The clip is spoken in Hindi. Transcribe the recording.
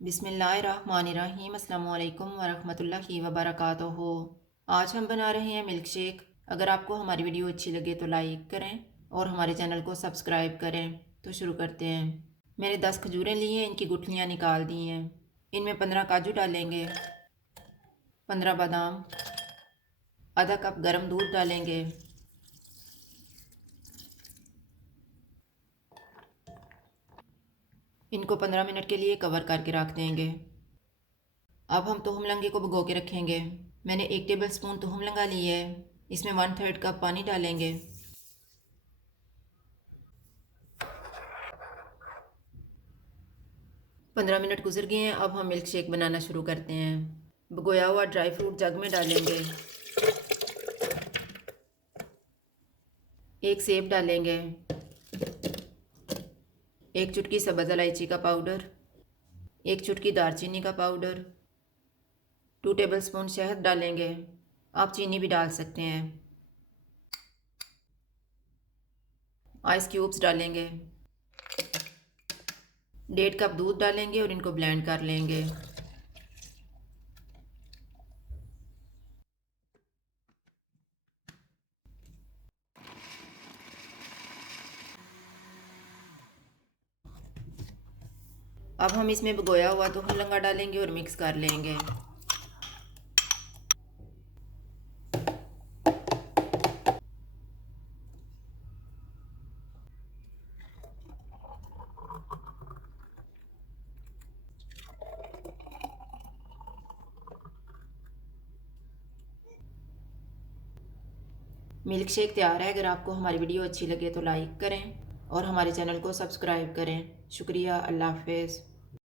बिस्मिल्लाहिर्रहमानिर्रहीम अस्सलामुअलैकुम वरहमतुल्लाहि वबरकातुहू। आज हम बना रहे हैं मिल्क शेक। अगर आपको हमारी वीडियो अच्छी लगे तो लाइक करें और हमारे चैनल को सब्सक्राइब करें। तो शुरू करते हैं। मैंने 10 खजूरें ली हैं, इनकी गुठलियाँ निकाल दी हैं। इनमें 15 काजू डालेंगे, 15 बादाम, आधा कप गर्म दूध डालेंगे, इनको 15 मिनट के लिए कवर करके रख देंगे। अब हम तुहम लंगे को भिगो के रखेंगे। मैंने 1 टेबल स्पून तुहम लंगा ली है, इसमें 1/3 कप पानी डालेंगे। पंद्रह मिनट गुजर गए हैं। अब हम मिल्क शेक बनाना शुरू करते हैं। भिगोया हुआ ड्राई फ्रूट जग में डालेंगे, 1 सेब डालेंगे, 1 चुटकी सब्ज़ इलायची का पाउडर, 1 चुटकी दालचीनी का पाउडर, 2 टेबल स्पून शहद डालेंगे। आप चीनी भी डाल सकते हैं। आइस क्यूब्स डालेंगे, 1.5 कप दूध डालेंगे और इनको ब्लेंड कर लेंगे। अब हम इसमें भिगोया हुआ तुहम लंगा डालेंगे और मिक्स कर लेंगे। मिल्क शेक तैयार है। अगर आपको हमारी वीडियो अच्छी लगे तो लाइक करें और हमारे चैनल को सब्सक्राइब करें। शुक्रिया। अल्लाह हाफ़िज़।